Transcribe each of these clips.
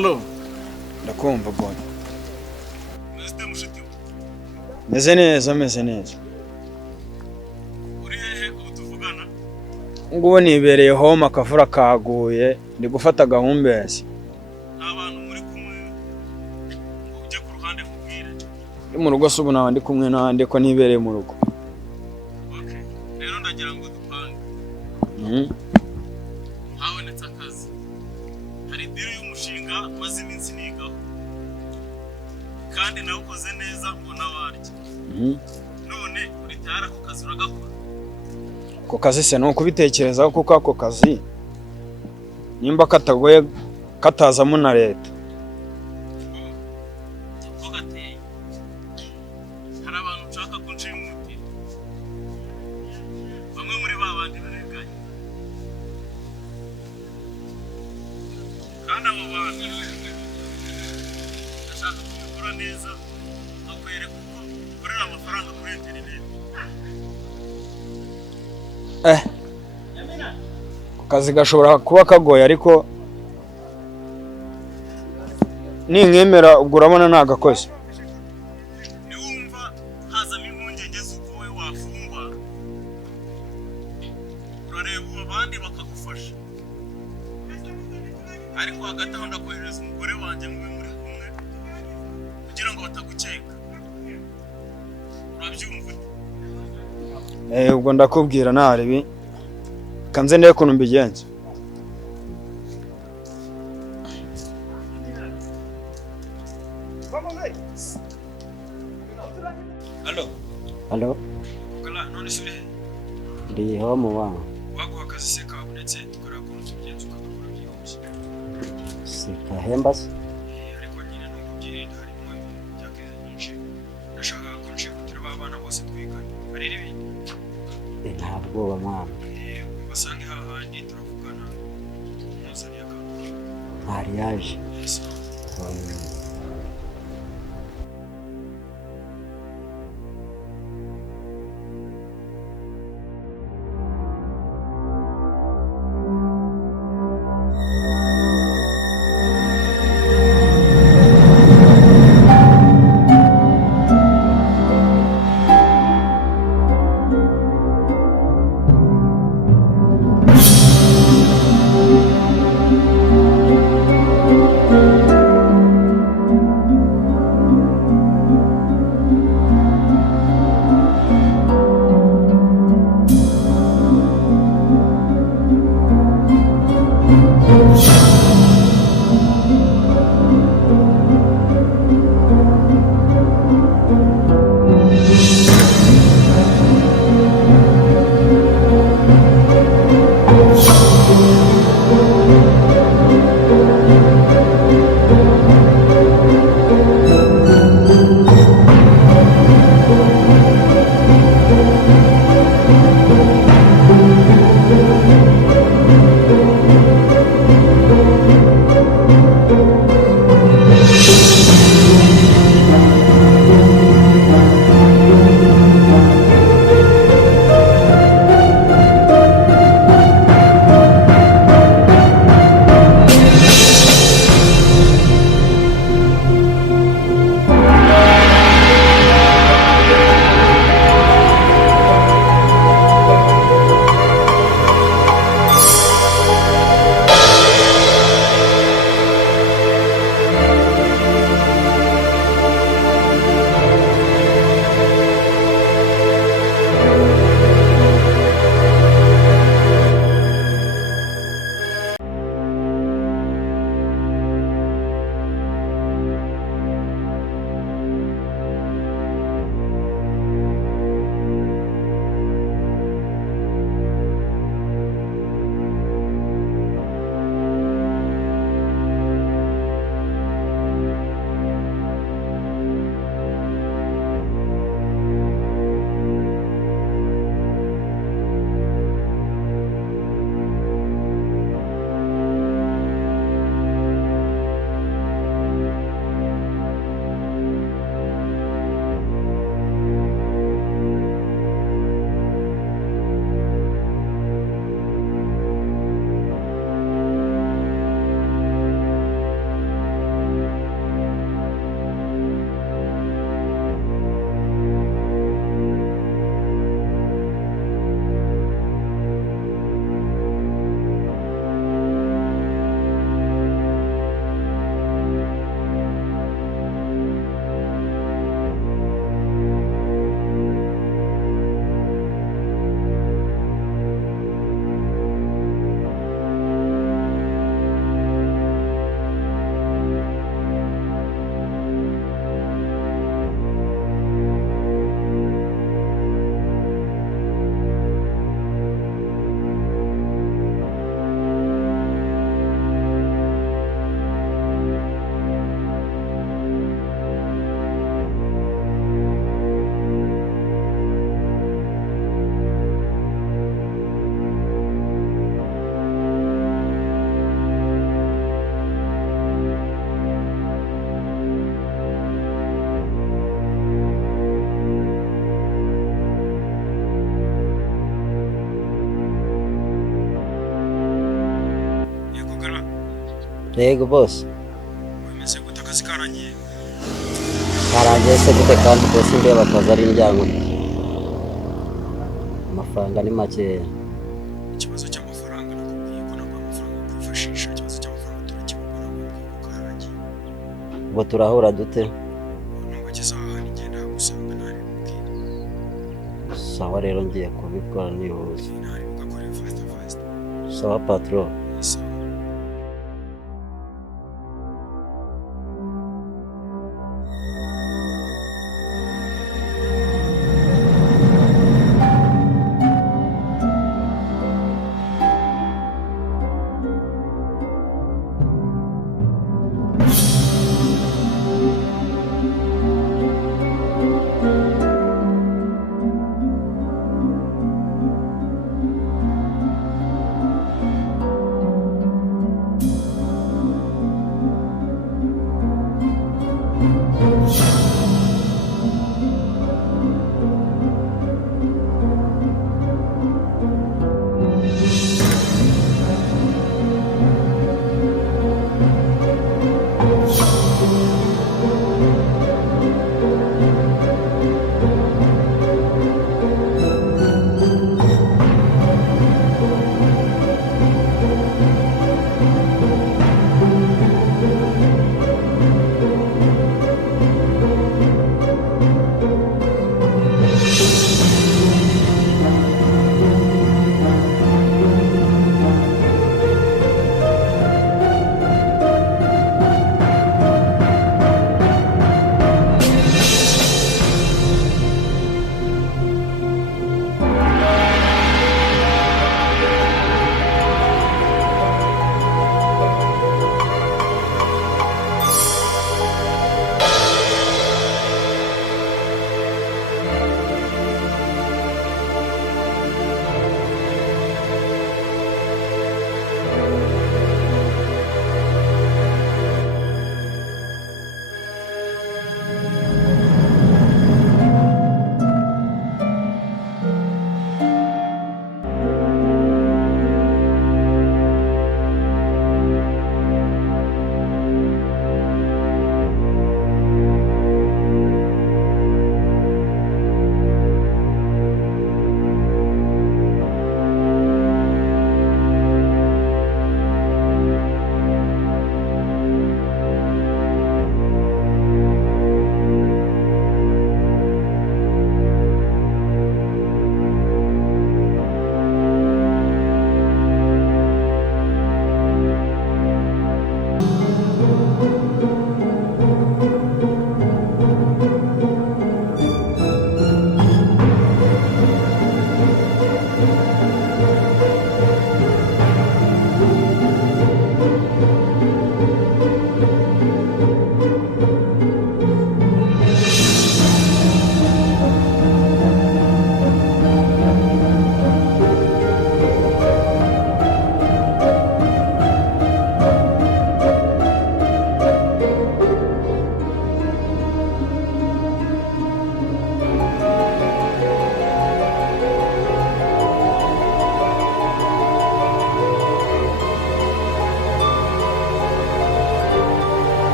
Halo. Ndakumva bwana. Meze mushiti. Meze neza. Uri hehe ubu tuvugana? Nguwo nibereye home akavura kaguye ndi gufata gahumbezi. Abantu muri kumwe uje ku ruhande kubwire. Ndi mu rugo subu nawe ndi kumwe nande ko nibereye mu rugo. Okay. Rero ndagira ngo dupange. Habonetse akazi. Hari deal y'umushinga maze iminsi nigaho. Kandi nawe ukoze neza mbona waryo. None uri tayari ako kazi uragakora? Ko kazi se no kubitekerezaho kuko ako kazi nimba katagoye katazamo na leta. Ko gateye. Hari abantu ushaka ko nciye umuti. Bamwe muri babandi bareganye. Kandi abo bantu ndashaka kubikora neza bakwereka uko ukorera amafaranga kuri internet. Kazi gashobora kuba kagoye ariko ninkemera ubwo urabona nagakoze. Niwumva hazamo impungenge z'uko we wafungwa urareba abandi bakagufasha, ariko hagati aho ndakohereza umugore wanjye mwe muri kumwe kugira ngo batagukeka. Urabyumva? Ubwo ndakubwira naribi kanze ndeye kuntu mbigenze. Halo. Kala none sure. Ndi home wangu. Wako akazi se kabonetse dukora ko tugenze ukagakora byose. Sikahemba se. Ariko nyine no kugirinda harimo byakeze nyinshi. Ndashaka ko nshikutira abana bose twigana. Ari ribi. Ntabwo mwana. Basange hahandi turavugana. Muzaniye akantu. Mariage. Yes. Yego boss. bimeze gute akazi karangiye? Karangiye se gute kandi boss ndeba akazi ari indyango. Amafaranga ni makeya. Ikibazo cy'amafaranga nakubwiye ko ntabwo amafaranga kwifashisha, ikibazo cy'amafaranga turakibona ko karangiye. Ubwo turahura dute? Nubageze aha hantu igenda gusanga ntari bubwire. Sawa rero ngiye kubikora nihuse. Ntari bugakore fast. Sawa patron. Sawa.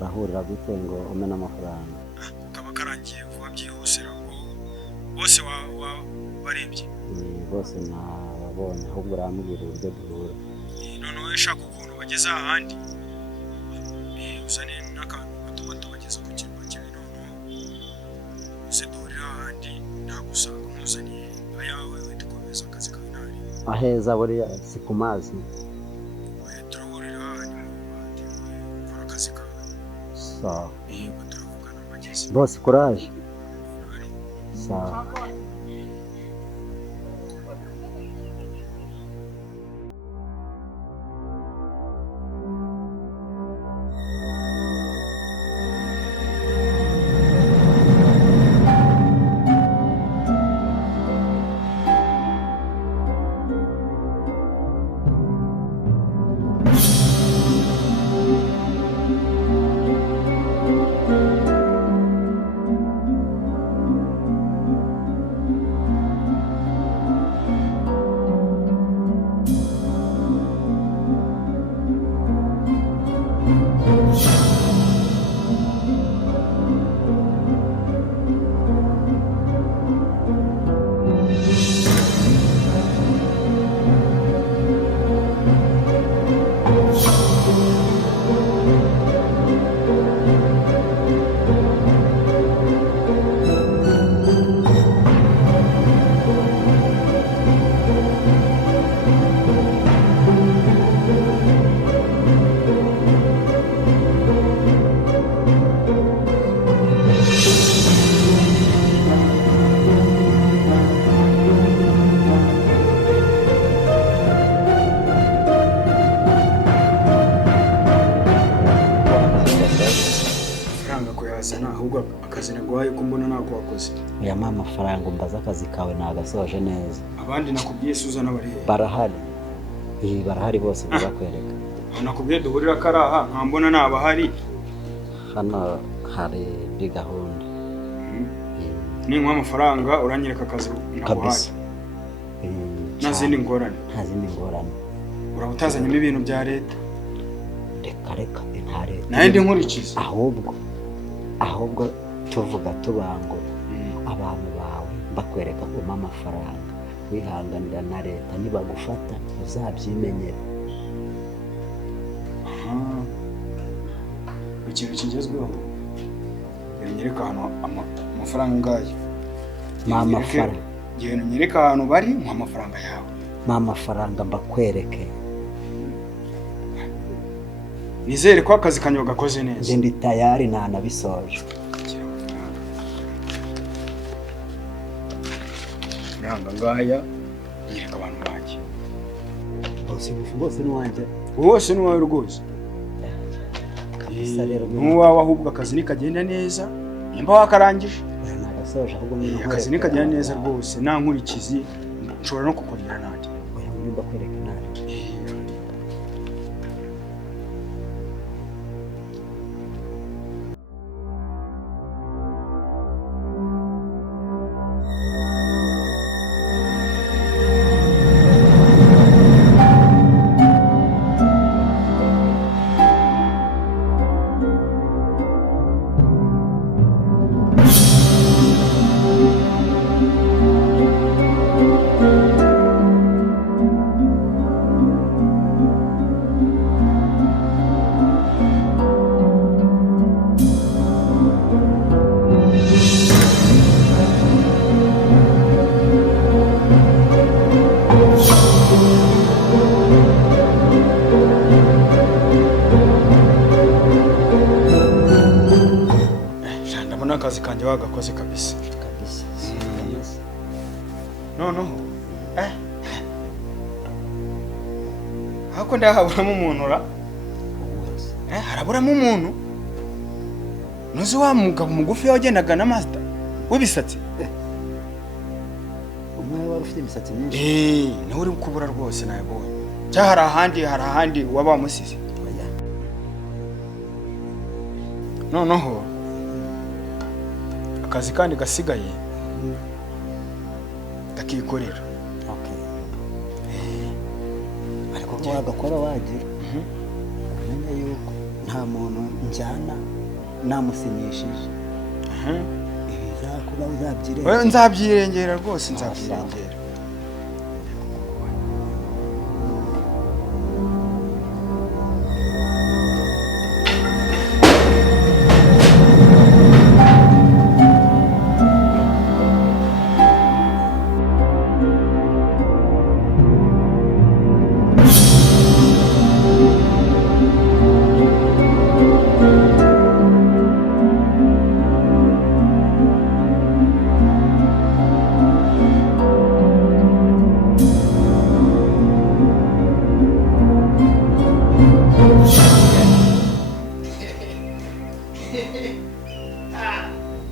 turahurira gute ngo umena amafaranga? kaba karangiye vuba byihusira ngo bose barebye bose nababonye ahubwo urambwira uburyo duhura. noneho shaka ukuntu bageze ahandi uzane n'akantu gatuma tubageza ku kirwa kimwe noneho uze duhurira ahandi nagusanga nkuzaniye ayawe we dukomeza akazi kawe ntari aheza buriya si ku mazi. turahurira hanyuma ahandi ukora akazi kawe sawa yego turavugana bageze bose courage. sawa ahubwo akazi naguhaye ko mbona nako wakoze. Oya mpa amafaranga umbaza akazi kawe nagasoje neza. Abandi nakubwiye Suzana bari he? Barahari. Barahari bose bizakwereka. Nakubwiye duhurira karaha nkambona nabahari. Hano hari gahunda. Ninkwa amafaranga uranyereka akazi kabisa. Nazindi ngorane. Ntazindi ngorane. Urabutazanyemo ibintu bya leta. Reka nta leta. Naye ndi nkurikiza. Ahubwo tuvuga tubangura abantu bawe bakwereka umpa amafaranga wihanganira na leta nibagufata uzabyimenyera. Ikintu kigezweho nyereka hano amafaranga ngaye. Amafaranga genda nyereka ahantu bari mu amafaranga yawe. Amafaranga mbakwereke. Nizere ko akazi kanyo gakoze neza. Ndi tayari nanabisoje. Nanga ngaya nyereka abantu baje. Bose ni wanje. Bose ni wawe rwose. Kabisa rero nuwawe ahubwo akazi nikagenda neza. Nimba wakarangije. Nagasoje ahubwo mwino akazi nikagenda neza rwose nta nkurikizi nshobora no kukongera nandi. Oya nimba kwereka nandi. Akazi kanje wagakoze kabisa. No. Hako ndahaburamo umuntu ra? Haraburamo umuntu. Nuzi wa mugabo mugufi wagendaga na master. Wibisatse. Umwe wari ufite imisatsi myinshi. Ni uri kubura rwose nayibonye. Cyahara ahandi waba musize. Noneho akazi kandi gasigaye ndakikorera. Ariko ko wagakora wagira. Umenya yuko nta muntu njyana namusinyishije. Ibizakuba uzabyirengera. Nzabyirengera rwose, nzabyirengera.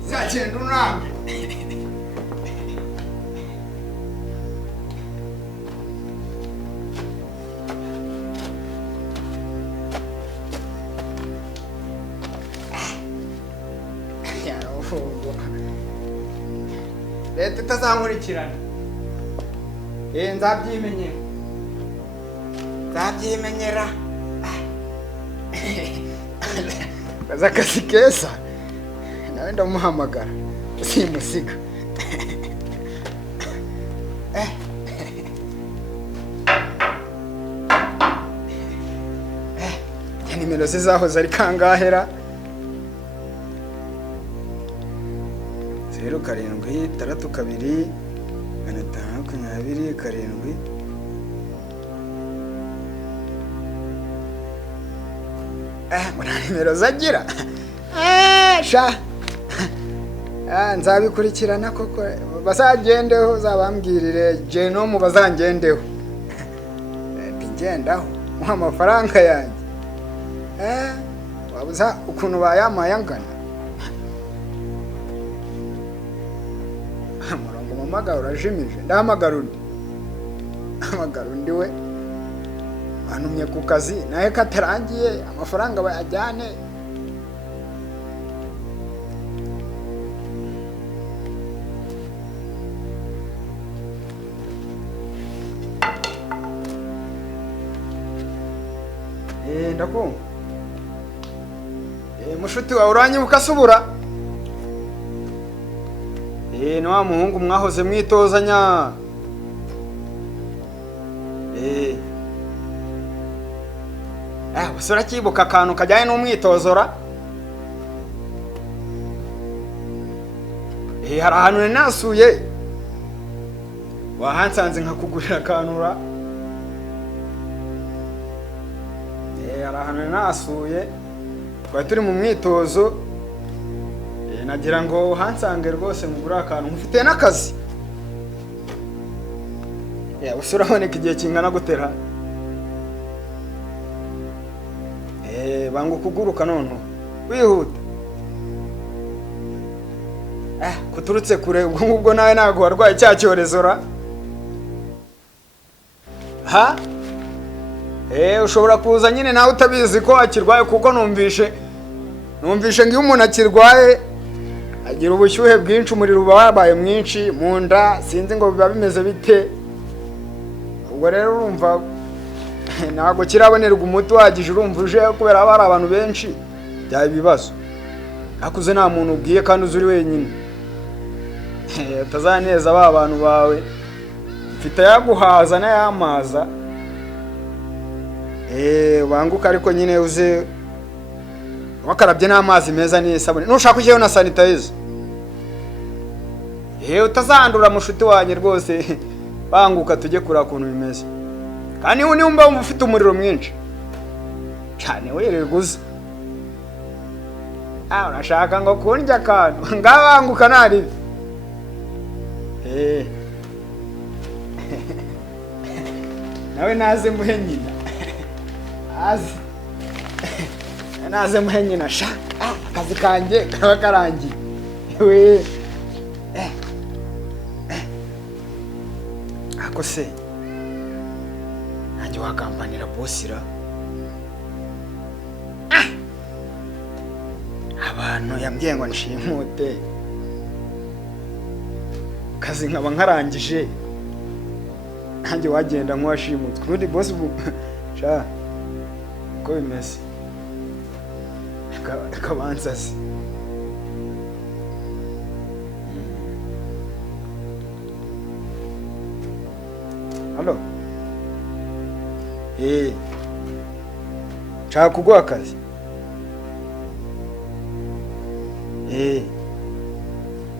Zagenda unambe. Leta itazankurikirana. Nzabyimenyera. Kaza akazi keza. Nawe ndamuhamagara. Simusiga. Nimero ze zahoze ari kangahera. 0762 522 7. Mbona nimero zagira. Sha. Nzabikurikirana koko bazagendeho, zabambwirire jeno mu bazangendeho. Bingendaho mu amafaranga yanjye. Wabuza ukuntu bayamayangana. Murongo mamagara urajimije. Ndahamagara undi. Hamagara undi we. Bantumye ku kazi naye katarangiye amafaranga bayajyane. Ndakumva. Mushuti wawe uranyibuka subura? Ni wa muhungu mwahoze mwitozanya. Basura kibuka akantu kajyanye n'umwitozora. Hari ahantu nasuye. Wahansanze nkakugurira akanura. Hari ahantu nasuye. Twari turi mu mwitozo. Nagira ngo hansange rwose mugura akantu mufite n'akazi. Usura boneka igihe kingana gutera. Bangu kuguruka none. Wihuta. Kuturutse kure ubwo ngubwo nawe nago warwaye cya cyorezora. Ha? Ushobora kuza nyine nawe utabizi ko akirwaye kuko numvishe ngiyo umuntu akirwaye agira ubushyuhe bwinshi, umuriro uba wabaye mwinshi mu nda, sinzi ngo biba bimeze bite. Ubwo rero urumva ntago kirabonerwa umuti wagije, urumva uje kubera abari abantu benshi bya ibibazo. Akuze nta muntu ubwiye kandi uzuri wenyine. Tazaneza ba abantu bawe. Mfite yaguhaza na yamaza. Banguka ariko nyine uze wakarabye n'amazi meza n'isabune. Nushaka ujeyo na sanitizer. Utazandura mushuti wanye rwose. Banguka tujye kura kuntu bimeze. Kandi niumba ufite umuriro mwinshi. Cyane wereguza. Urashaka ngo kundya akantu. Ngabanguka nari. Nawe naze muhe nyina. Naze muhe nyina sha. Akazi kanjye kaba karangiye. We. Ako se. Nanjye wagambanira bosira. Abantu yambwiye ngo nshimute. Kazi nkaba nkarangije. Nanjye wagenda nk'uwashimutwe. Undi boss sha. Ko bimeze. kabanza se. Halo. Nshaka kuguha akazi.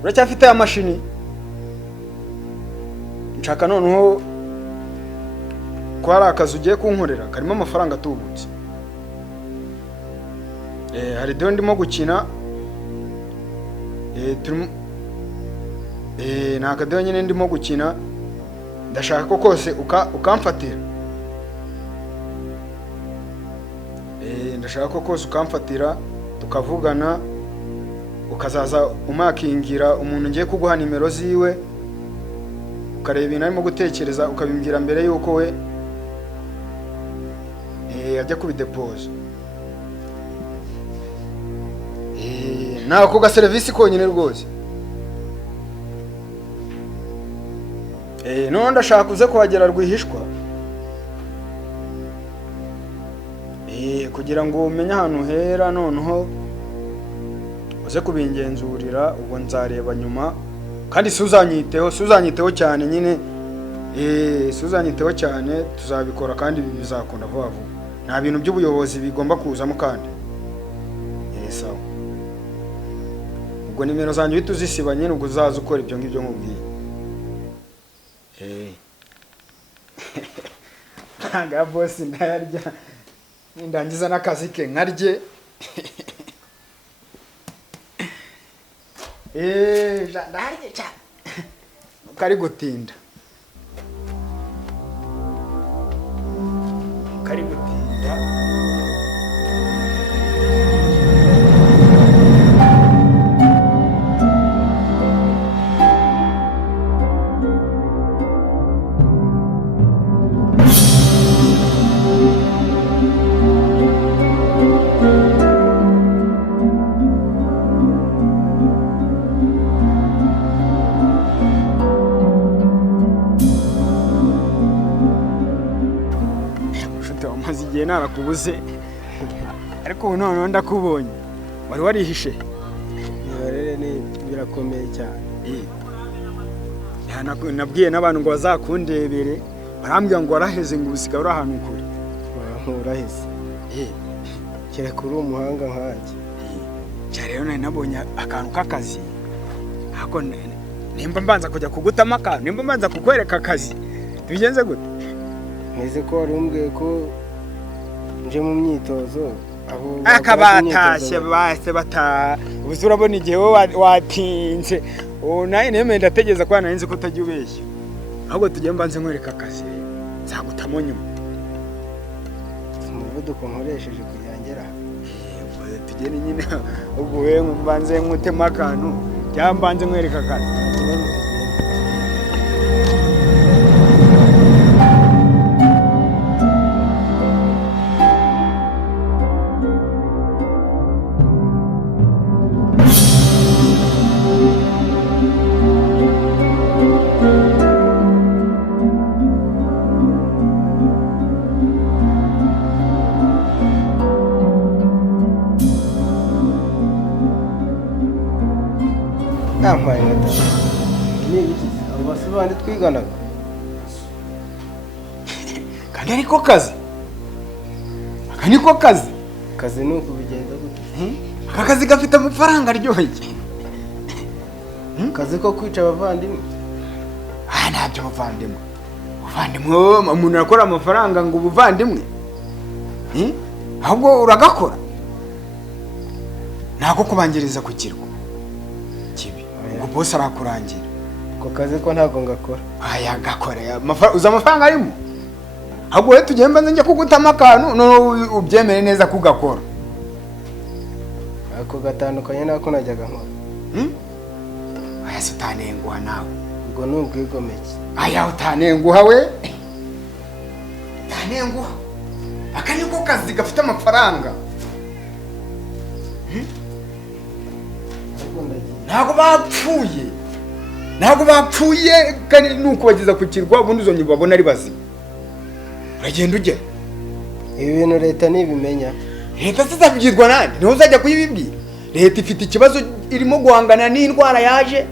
Uracyafite ya mashini? Nshaka noneho ko hari akazi ugiye kunkorera karimo amafaranga atubutse. Hari deyo ndimo gukina. Nta kadeyo nyine ndimo gukina. Ndashaka ko kose ukamfatira. Ndashaka ko kose ukamfatira tukavugana, ukazaza umakingira umuntu ngiye kuguha nimero ziwe, ukareba ibintu arimo gutekereza, ukabimbwira mbere yuko we ajya kubidepoza. Nako ga service konyine rwose. None ndashaka kuze kuhagera rwihishwa. Kugira ngo umenye ahantu hera noneho uze kubingenzurira, ubwo nzareba nyuma. Kandi suzanyiteho cyane nyine. Suzanyiteho cyane, tuzabikora kandi bizakunda vuba vuba. Nta bintu by'ubuyobozi bigomba kuzamo kandi. Sawa. Ubwo nimero zanjye uhita uzisiba nyine, ubwo uzaza ukora ibyo ngibyo nkubwiye. Nanga boss ndayarya. Ndangiza n'akazi ke nkarye. Ndarye cyane. Kari gutinda. Kari gutinda. Igihe narakubuze ariko ubu none ndakubonye. Wari warihishe? Rero ni birakomeye cyane. Nabwiye n'abantu ngo bazakundebere, barambwira ngo waraheze ngo usigaye uri ahantu kure. Uraheze. Kire kuri umuhanga nkanjye. Rero nari nabonye akantu k'akazi. Ako nimba mbanza kujya kugutama akantu, nimba mbanza kukwereka akazi. Tubigenze gute? Neze ko wari umbwiye ko nje mu myitozo aho akabatashye base bata. Ubu urabona igihe watinze. Naye nemeye ndategeza ko narinze ko utajya ubeshya. Ahubwo tugiye mbanze nkwereka akazi. Nzagutamo nyuma. Umuvuduko nkoresheje kujyangera. Tugene nyine ubwo we mbanze nkutema akantu. Cyangwa mbanze nkwereka akazi. Nampaye ngata. Ni iki? Abasubandi twiganaga. Kandi ariko kazi. Aka niko kazi. Kazi nuko bigenza gute? Aka kazi gafite amafaranga aryoheye. Kazi ko kwica abavandimwe. Ntabyo bavandimwe. Bavandimwe umuntu akora amafaranga ngo ubuvandimwe. Ahubwo uragakora. Nako kubangiriza ku kirwa. Kibi. Ngo boss arakurangira. Ko kazi ko ntago ngakora. Gakora. Uza amafaranga arimo. Ahubwo we tugiye mbanze njya kugutama akantu none ubyemere neza kugakora. Ako gatandukanye nako najyaga nkora. Utanenguha nawe. Ubwo n'ubwigomeke. Utanenguha we. Utanenguha. Aka niko kazi gafite amafaranga. Ntabwo bapfuye kandi nuko bageza ku kirwa ubundi uzonye babona ari bazima. Uragenda ujya. Ibi bintu leta nibimenya. leta zizabibwirwa nande? Niho uzajya kuyibibwira? Leta ifite ikibazo, irimo guhangana n'indwara yaje,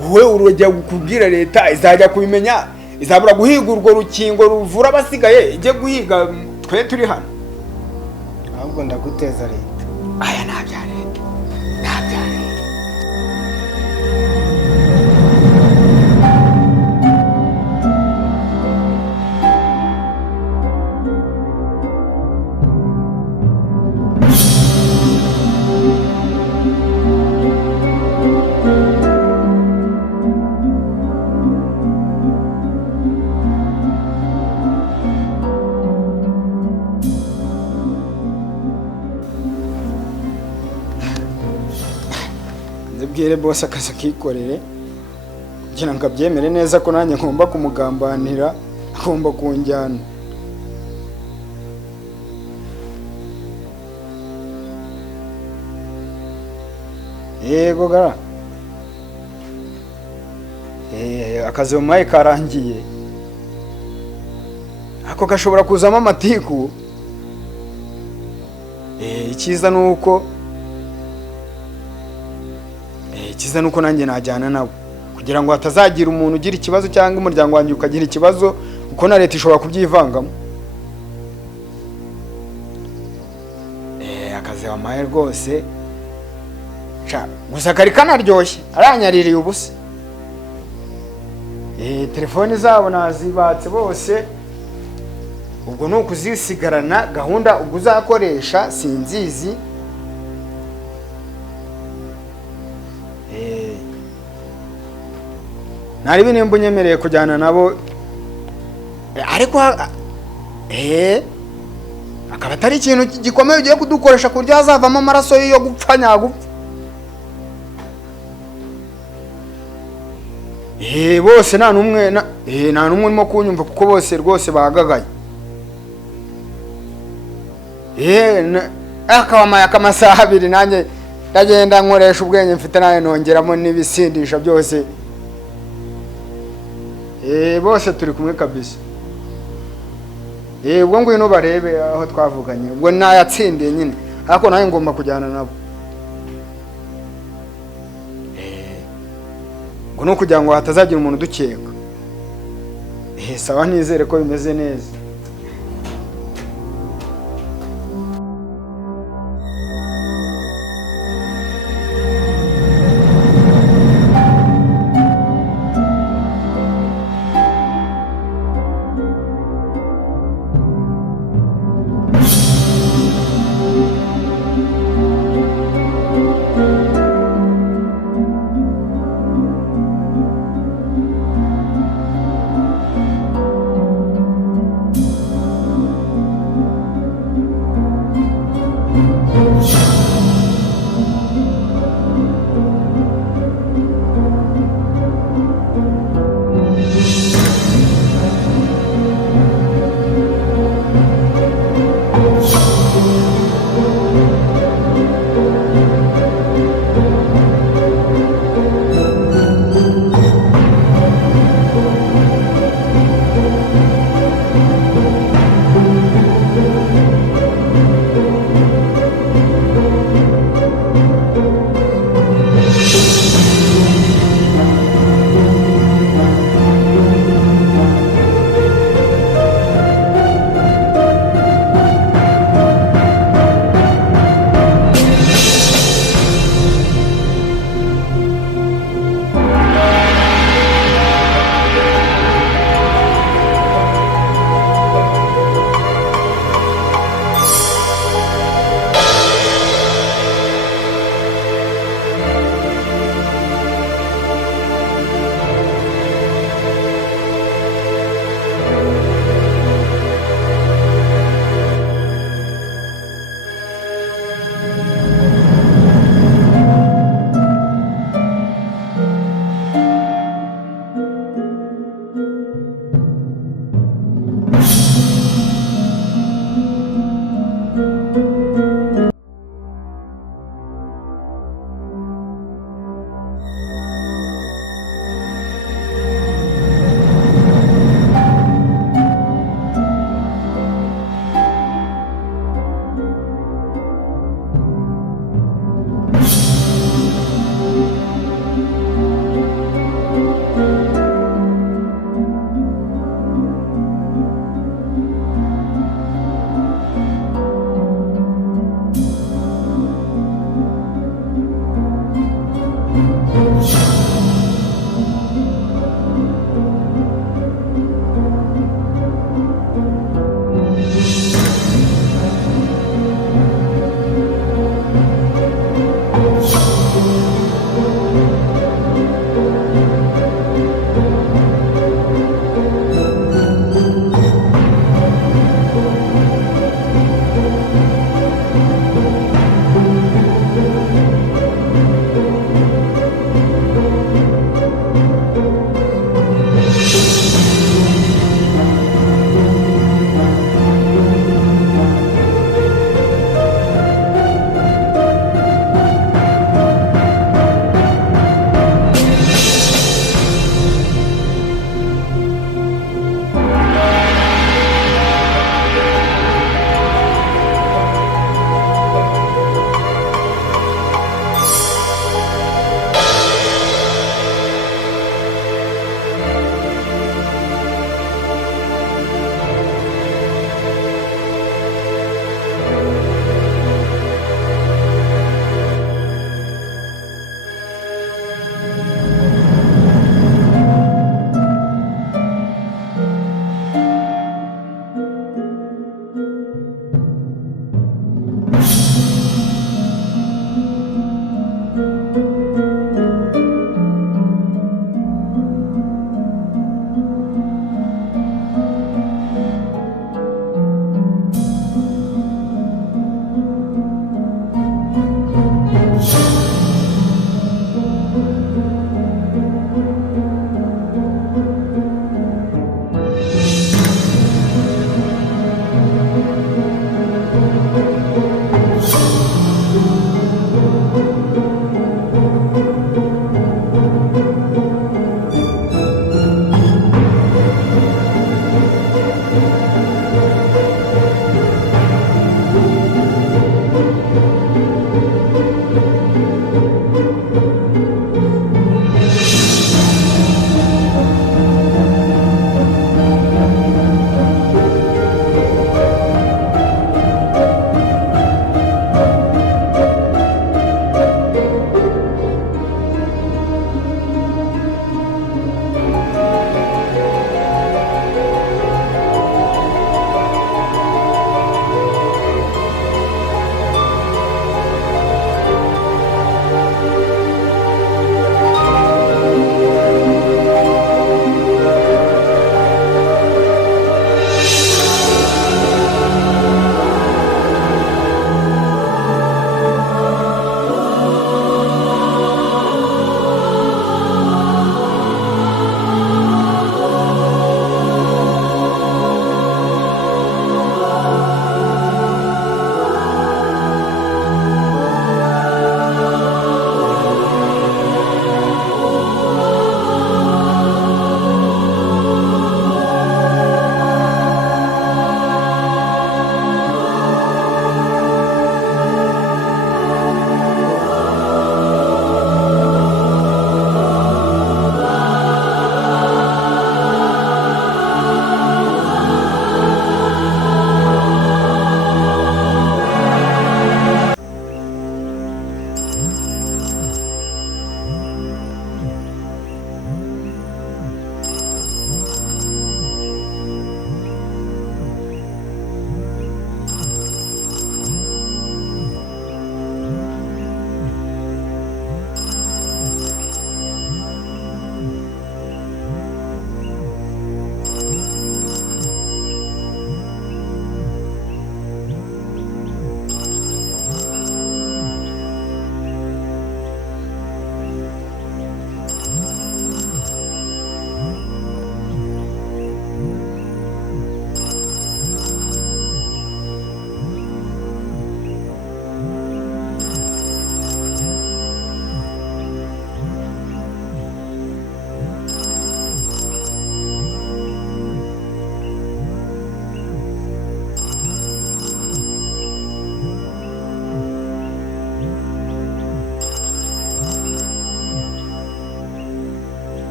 wowe urajya kubwira leta izajya kubimenya, izabura guhiga urwo rukingo ruvura abasigaye ijye guhiga twe turi hano? ahubwo ndaguteza leta. Aya nta bya leta, nta bya leta. Bwire boss akazi kikorere kugira ngo abyemere neza ko nanjye ngomba kumugambanira, agomba kunjyana. Yego gara, akazi umaye karangiye, ako gashobora kuzamo amatiku. Icyiza nuko nanjye najyana nabo kugira ngo hatazagira umuntu ugira ikibazo cyangwa umuryango wanjye ukagira ikibazo, kuko na leta ishobora kubyivangamo. Akazi wamaye rwose gusa kari kanaryoshye, aranyaririye ubusa. Telefoni zabo nazibatse bose, ubwo ni ukuzisigarana. Gahunda ubwo uzakoresha sinzizi. Nari binimba unyemereye kujyana nabo, ariko akaba atari ikintu gikomeye ugiye kudukoresha ku buryo hazavamo amaraso yo gupfa nyagupfa. Bose nta n'umwe urimo kunyumva kuko bose rwose bagagaye. Akabamaye akamasaha 2 nanjye ndagenda nkoresha ubwenge mfite, nawe nongeramo n'ibisindisha byose. Bose turi kumwe kabisa. Ubwo ngwino barebe aho twavuganye, ubwo nayatsindiye nyine, ariko nawe ngomba kujyana nabo. Ngo no kugira ngo hatazagira umuntu dukeka. Sawa, nizere ko bimeze neza.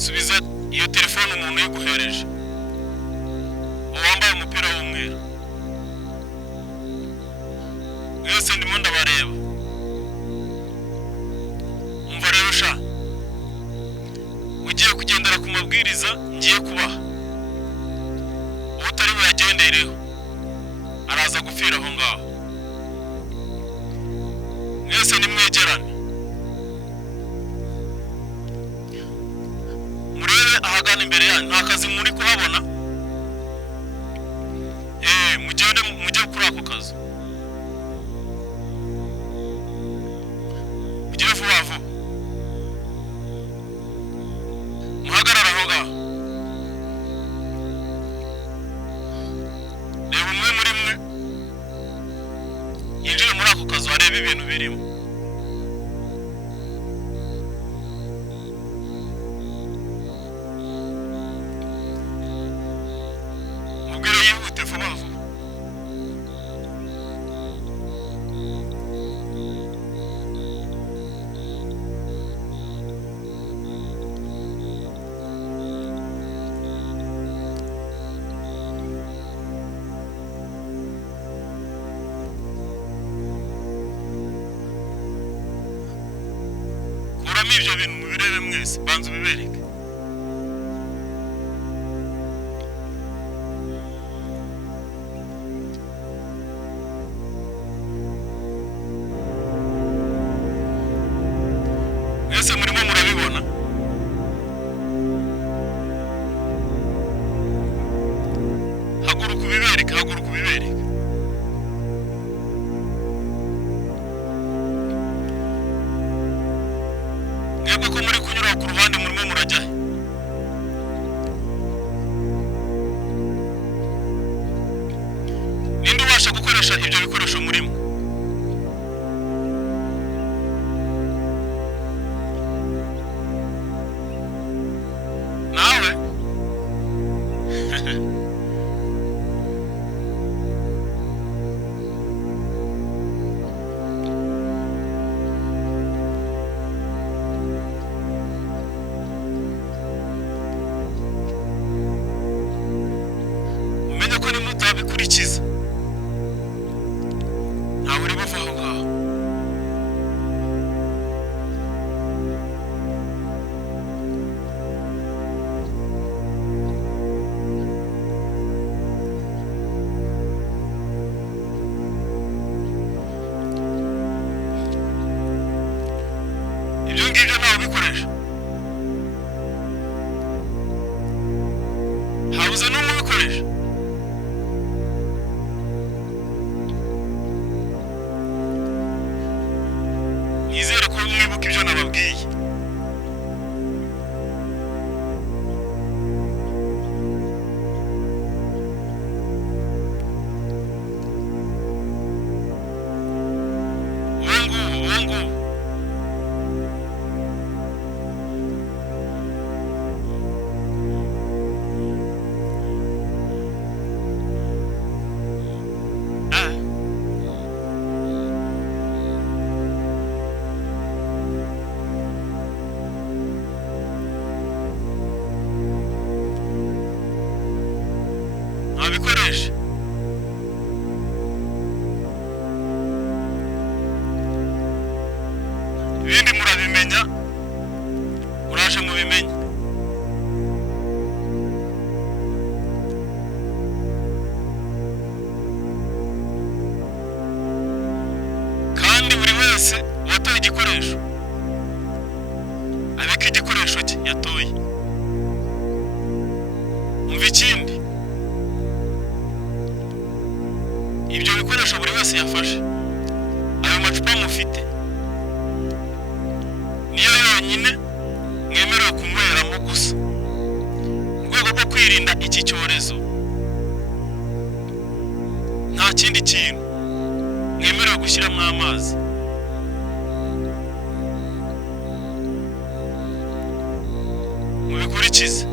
subiza iyo telefone umuntu yiguhereje uwambaye umupira w'umweru. mwese ndimo ndabareba. Umva rero sha, ugiye kugendera ku mabwiriza ngiye kubaha. Utari buyagendereho araza gupfira aho ngaho. Mwese nimwegerane. Murebe ahagana imbere yanyu, nta kazi muri kuhabona? Mugende mujye kuri ako kazi. Mugire vuba vuba. Muhagarara aho ngaho. Reba umwe muri mwe yinjire muri ako kazi arebe ibintu birimo. Mubwire yihute vuba vuba. Kuramo ibyo bintu mubirebe mwese, banza ubibereke. Mwese murimo murabibona? Haguruka ubibereke, haguruka ubibereke. Mwebwe ko muri kunyura ku ruhande murimo murajya he? Ninde ubasha gukoresha ibyo bikoresho murimo? Nawe? Umenye ko nimutabikurikiza ntawe uri buva aho ngaho. Ibyo ngibyo ntawe ubikoresha. Habuze n'umwe ubikoresha. Nizere ko mwibuka ibyo nababwiye. Uwo nguwo. Ntabikoresha. Ibindi murabimenya, muraje mubimenye. Kandi buri wese watoye igikoresho abika igikoresho cye yatoye. Umva ikindi, ibyo bikoresho buri wese yafashe, ayo macupa mufite niyo yonyine mwemerewe kunyweramo gusa, mu rwego rwo kwirinda iki cyorezo. Nta kindi kintu mwemerewe gushyiramo amazi. Mubikurikize.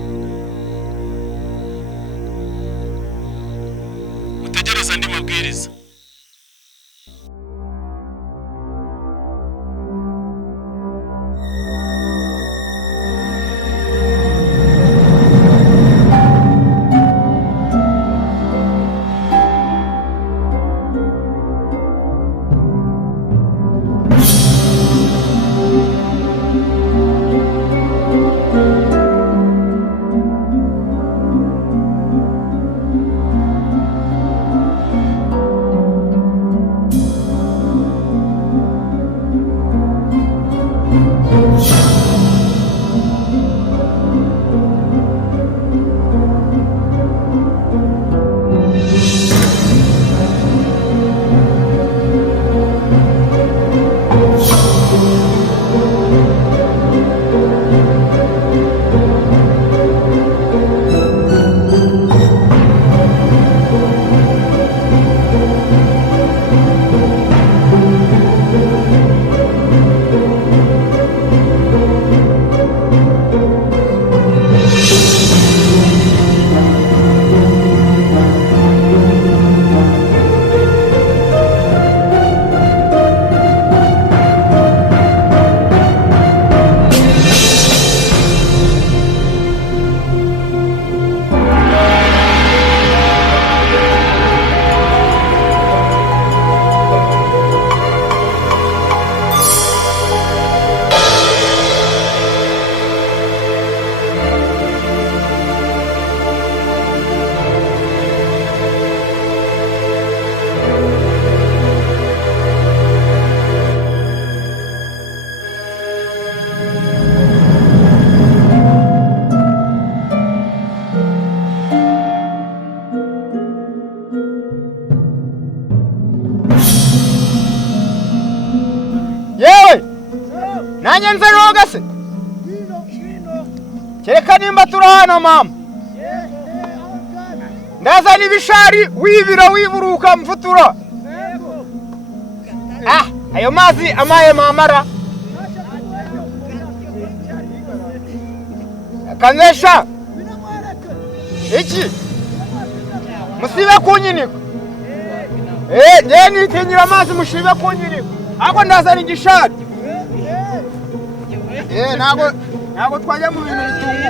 Mutegereze andi mabwiriza. nanjye nze noga se kereka nimba turi hano mama ndazana ibishari wibira wiburuka mfutura ayo mazi amaye mamara kanzesha iki musibe kunyinika nje nitinyira amazi mushibe kunyinika ako ndazana igishari ntago twajya mu bintu bitunguye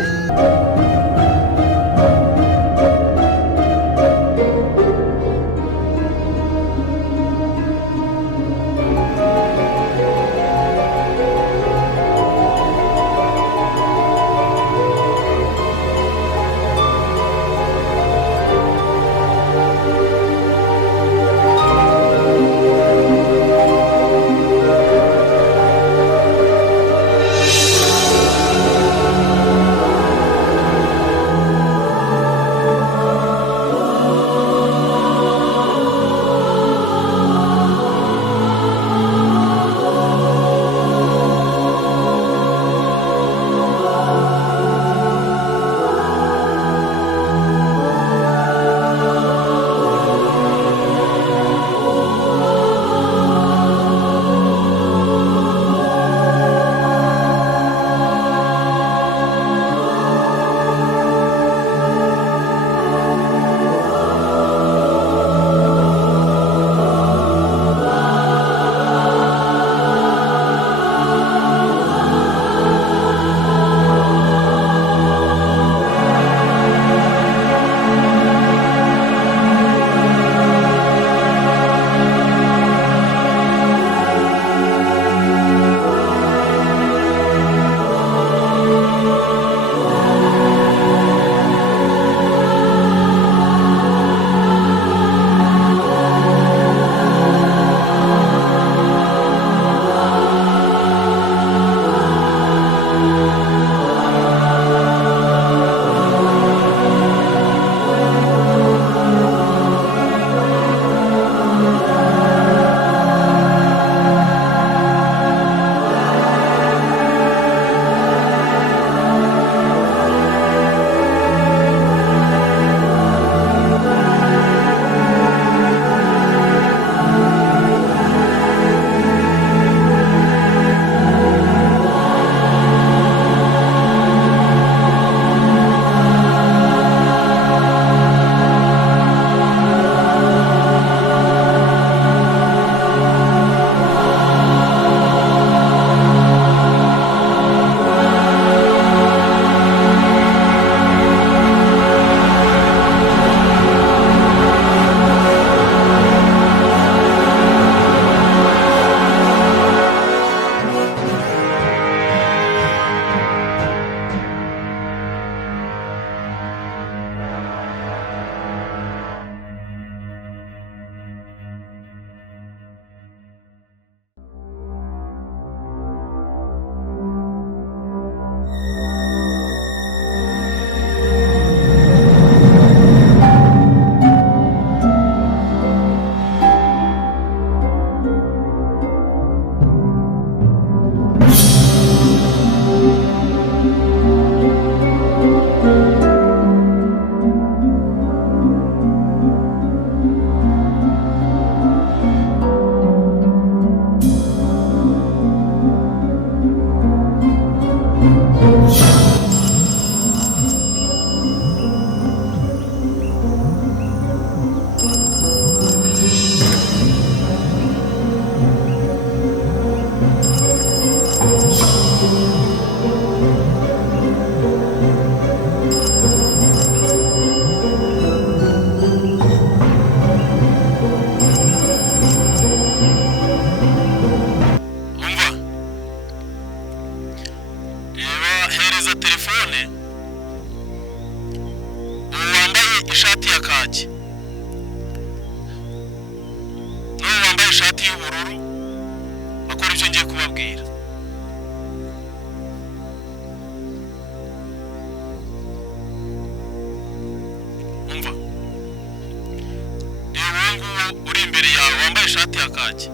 ishati ya kaki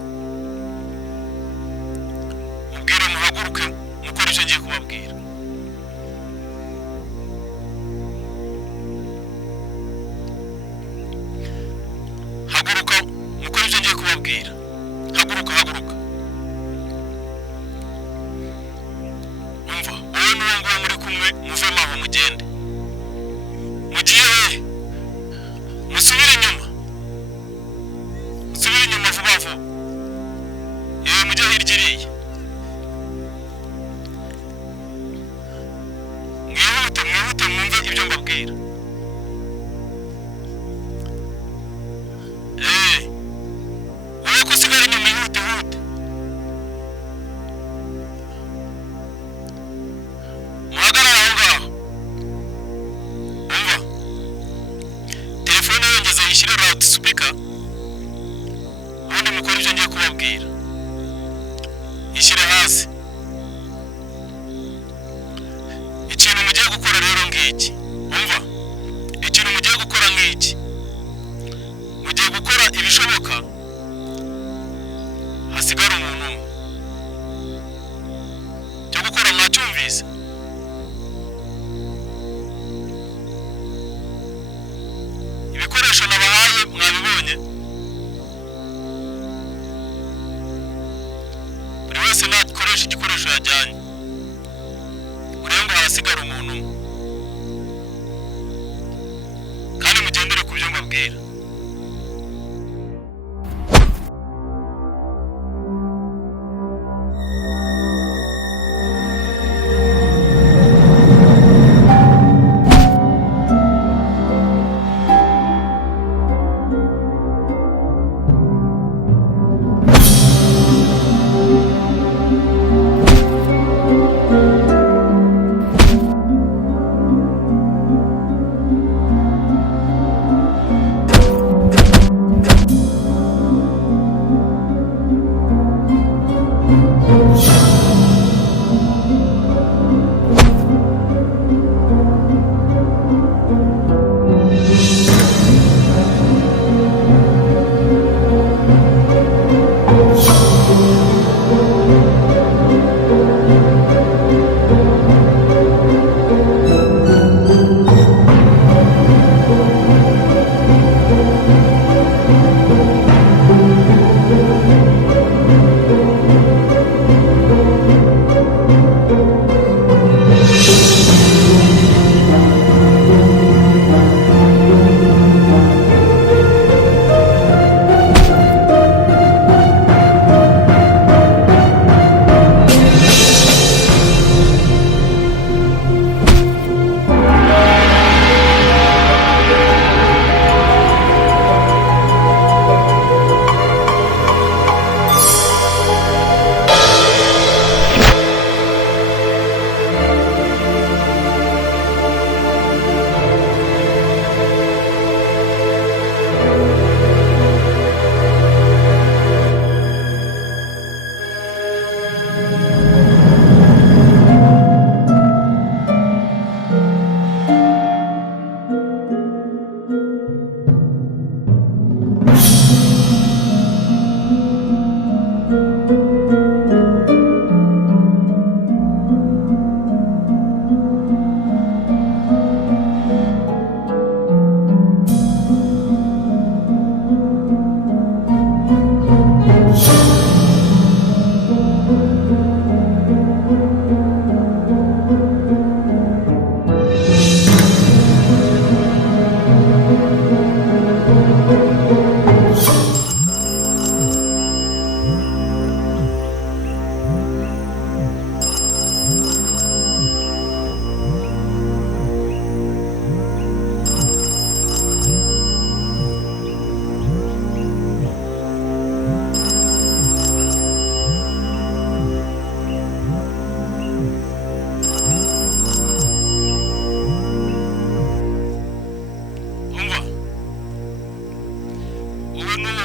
ubwire muhaguruke ngiye kubabwira. Haguruka haguruka. Umva, wowe n'uwo nguwo muri kumwe muvemo aho mugende. Mugiye he? Musubire inyuma. Musubire inyuma vuba vuba. Mujya hirya iriya. Mwihute mwumve ibyo mbabwira. Wowe ko usigara inyuma ihute. Muhagarara aho ngaho. Umva, telefone yongeze yishyire loudspeaker, ubundi mukora ibyo ngiye kubabwira. Ishyire hasi. Ikintu mugiye gukora rero ngiki. Umva, ikintu mugiye gukora ngiki. Mugiye gukora ibishoboka hasigara umuntu umwe. Cyo gukora mwacyumvise. Ibikoresho nabahaye mwabibonye. Buri wese nakoresha igikoresho yajyanye. Urebe ngo harasigara umuntu umwe. Kandi mugendere ku byo mbabwira.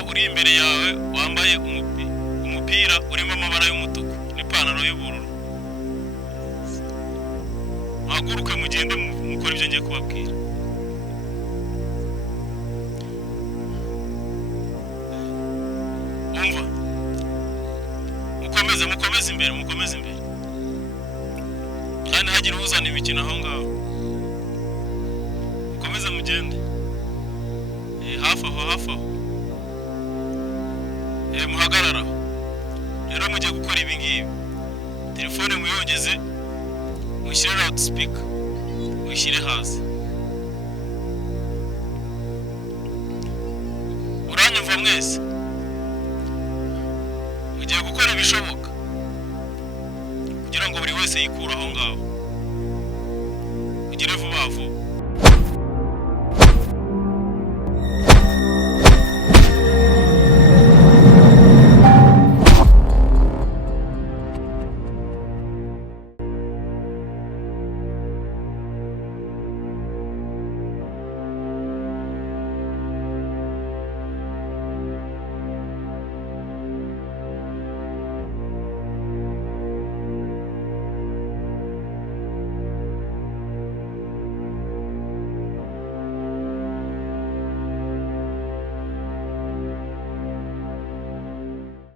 uri imbere yawe wambaye umupira urimo amabara y'umutuku n'ipantaro y'ubururu. Haguruke mugende mukora ibyo ngiye kubabwira. Umva, mukomeze imbere. Kandi hagira uzana imikino aho ngaho. Mukomeze mugende. Hafi aho. muhagarara rero mugiye gukora ibi ngibi telefone muyongeze mushyire loudspeaker mushyire hasi uranyumva mwese mugiye gukora ibishoboka kugira ngo buri wese yikure aho ngaho ugire vuba vuba